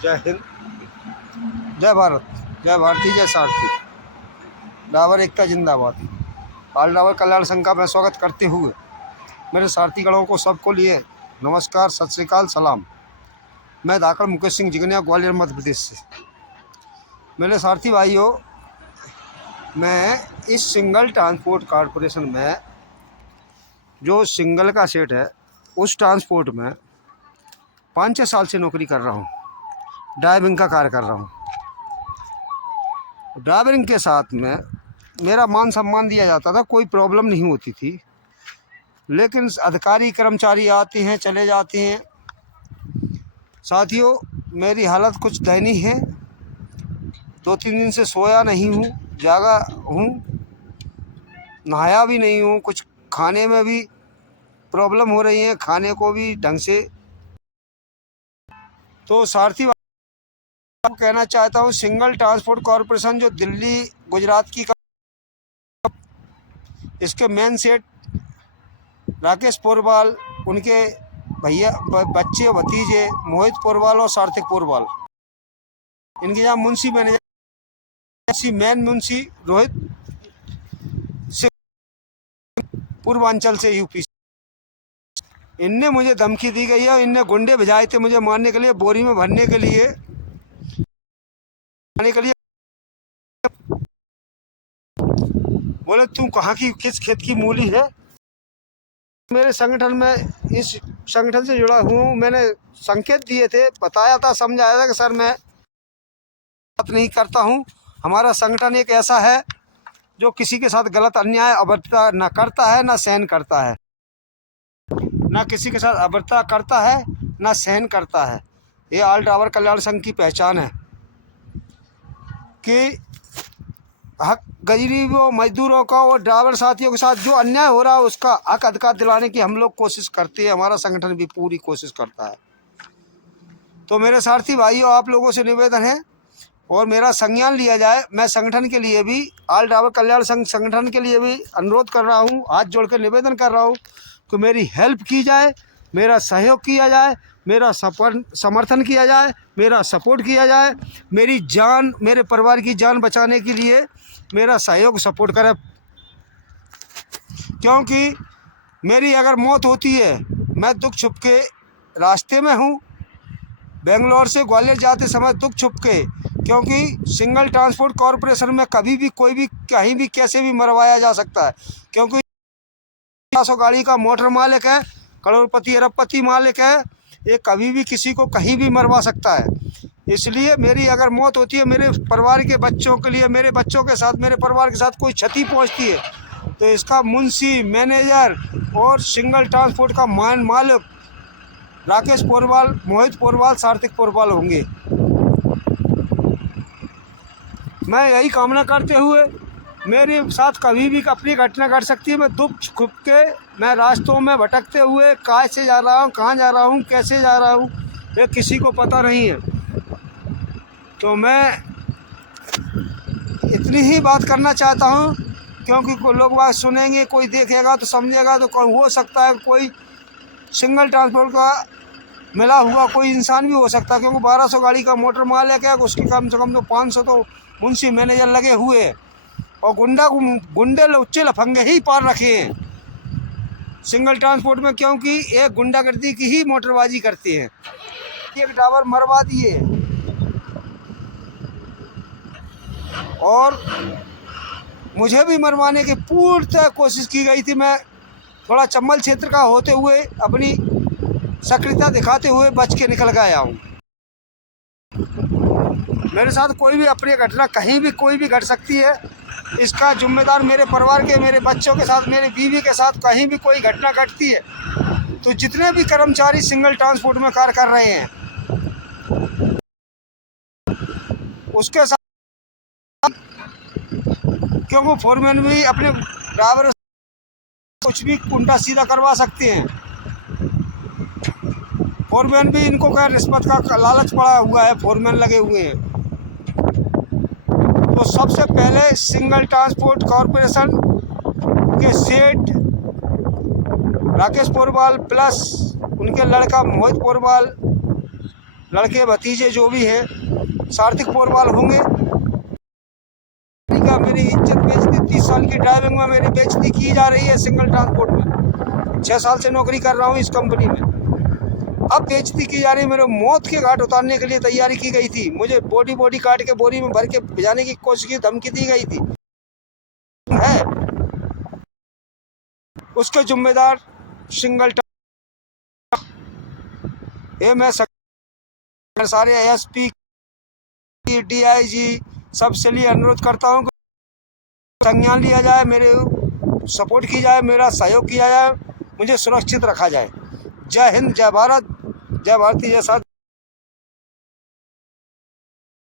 जय हिंद, जय भारत, जय भारती, जय सारथी। डाबर एकता जिंदाबाद। ऑल डाबर कल्याण संघ का मैं स्वागत करते हुए मेरे सारथी गणों को सबको लिए नमस्कार, सत श्री अकाल, सलाम। मैं धाकड़ मुकेश सिंह जिगनिया, ग्वालियर, मध्य प्रदेश से। मेरे सारथी भाइयों, मैं इस सिंगल ट्रांसपोर्ट कॉरपोरेशन में जो सिंगल का सेट है उस ट्रांसपोर्ट में 5-6 साल से नौकरी कर रहा हूँ। ड्राइविंग का कार्य कर रहा हूँ। ड्राइविंग के साथ में मेरा मान सम्मान दिया जाता था, कोई प्रॉब्लम नहीं होती थी। लेकिन अधिकारी कर्मचारी आते हैं, चले जाते हैं। साथियों, मेरी हालत कुछ दयनीय है। 2-3 दिन से सोया नहीं हूँ, जागा हूँ, नहाया भी नहीं हूँ। कुछ खाने में भी प्रॉब्लम हो रही है, खाने को भी ढंग से। तो सारथी को कहना चाहता हूँ, सिंगल ट्रांसपोर्ट कॉरपोरेशन जो दिल्ली गुजरात की, इसके मेन सेट राकेश पोरवाल, उनके भैया बच्चे भतीजे मोहित पोरवाल और सार्थक पोरवाल, इनके यहाँ मुंशी मैनेजर मेन मुंशी रोहित सिंह, पूर्वांचल से, यूपी। इनने मुझे धमकी दी गई है। इनने गुंडे भेजाए थे मुझे मारने के लिए, बोरी में भरने के लिए, बोले तू कहाँ की, किस खेत की मूली है। मेरे संगठन में, इस संगठन से जुड़ा हूँ। मैंने संकेत दिए थे, बताया था, समझाया था कि सर मैं बात नहीं करता हूँ। हमारा संगठन एक ऐसा है जो किसी के साथ गलत अन्याय अभद्रता न करता है, न सहन करता है। न किसी के साथ अभद्रता करता है, न सहन करता है। ये ऑल डाबर कल्याण संघ की पहचान है कि हक गरीबों, मजदूरों का और ड्राइवर साथियों के साथ जो अन्याय हो रहा है उसका हक अधिकार दिलाने की हम लोग कोशिश करते हैं। हमारा संगठन भी पूरी कोशिश करता है। तो मेरे सारथी भाइयों, आप लोगों से निवेदन है और मेरा संज्ञान लिया जाए। मैं संगठन के लिए भी, ऑल डाबर कल्याण संघ संगठन के लिए भी अनुरोध कर रहा हूँ, हाथ जोड़ कर निवेदन कर रहा हूँ कि मेरी हेल्प की जाए, मेरा सहयोग किया जाए, मेरा समर्थन किया जाए, मेरा सपोर्ट किया जाए। मेरी जान, मेरे परिवार की जान बचाने के लिए मेरा सहयोग सपोर्ट करे। क्योंकि मेरी अगर मौत होती है, मैं दुख छुप के रास्ते में हूँ, बेंगलोर से ग्वालियर जाते समय दुख छुप के, क्योंकि सिंगल ट्रांसपोर्ट कॉरपोरेशन में कभी भी कोई भी कहीं भी कैसे भी मरवाया जा सकता है। क्योंकि 500 गाड़ी का मोटर मालिक है, करोड़पति अरबपति मालिक है, ये कभी भी किसी को कहीं भी मरवा सकता है। इसलिए मेरी अगर मौत होती है, मेरे परिवार के बच्चों के लिए, मेरे बच्चों के साथ, मेरे परिवार के साथ कोई क्षति पहुंचती है, तो इसका मुंशी, मैनेजर और सिंगल ट्रांसपोर्ट का मालिक राकेश पोरवाल, मोहित पोरवाल, सार्थक पोरवाल होंगे। मैं यही कामना करते हुए, मेरे साथ कभी भी अपनी घटना घट सकती है। मैं दुख छुप के, मैं रास्तों में भटकते हुए कहाँ से जा रहा हूँ, कहाँ जा रहा हूँ, कैसे जा रहा हूँ, ये किसी को पता नहीं है। तो मैं इतनी ही बात करना चाहता हूँ, क्योंकि लोग बात सुनेंगे, कोई देखेगा तो समझेगा। तो हो सकता है कोई सिंगल ट्रांसपोर्ट का मिला हुआ कोई इंसान भी हो सकता है, क्योंकि 1200 गाड़ी का मोटर मालिक है, उसके कम से कम तो 500 तो मुंशी मैनेजर लगे हुए हैं। और गुंडे लुच्चे लफंगे ही पार रखे हैं सिंगल ट्रांसपोर्ट में, क्योंकि एक गुंडागर्दी की ही मोटरबाजी करते हैं। एक ड्राइवर मरवा दिए और मुझे भी मरवाने की पूर्णतः कोशिश की गई थी। मैं थोड़ा चंबल क्षेत्र का होते हुए, अपनी सक्रियता दिखाते हुए बच के निकल गया हूँ। मेरे साथ कोई भी अपनी घटना कहीं भी कोई भी घट सकती है। इसका जिम्मेदार मेरे परिवार के, मेरे बच्चों के साथ, मेरी बीवी के साथ कहीं भी कोई घटना घटती है तो जितने भी कर्मचारी सिंगल ट्रांसपोर्ट में कार्य कर रहे हैं उसके साथ, क्योंकि फोरमैन भी अपने ड्राइवर कुछ भी उल्टा सीधा करवा सकते हैं। फोरमैन भी, इनको क्या रिश्वत का लालच पड़ा हुआ है, फोरमैन लगे हुए हैं। तो सबसे पहले सिंगल ट्रांसपोर्ट कॉरपोरेशन के सेठ राकेश पोरवाल प्लस उनके लड़का मोहित पोरवाल लड़के भतीजे जो भी हैं सार्थक पोरवाल होंगे। मेरी इज्जत बेइज्जती 30 साल की ड्राइविंग में मेरी बेइज्जती की जा रही है। सिंगल ट्रांसपोर्ट में 6 साल से नौकरी कर रहा हूँ इस कंपनी में, अब बेइज्जती की जा रही है। मेरे मौत के घाट उतारने के लिए तैयारी की गई थी, मुझे बॉडी काट के बोरी में भर के भिजाने की कोशिश की, धमकी दी गई थी है। उसके जिम्मेदार सिंगल ये मैं सारे एसपी DIG सबसे लिए अनुरोध करता हूँ कि संज्ञान लिया जाए, मेरे सपोर्ट की जाए, मेरा सहयोग किया जाए, मुझे सुरक्षित रखा जाए। जय हिंद, जय भारत, जय भारती, जय साथ।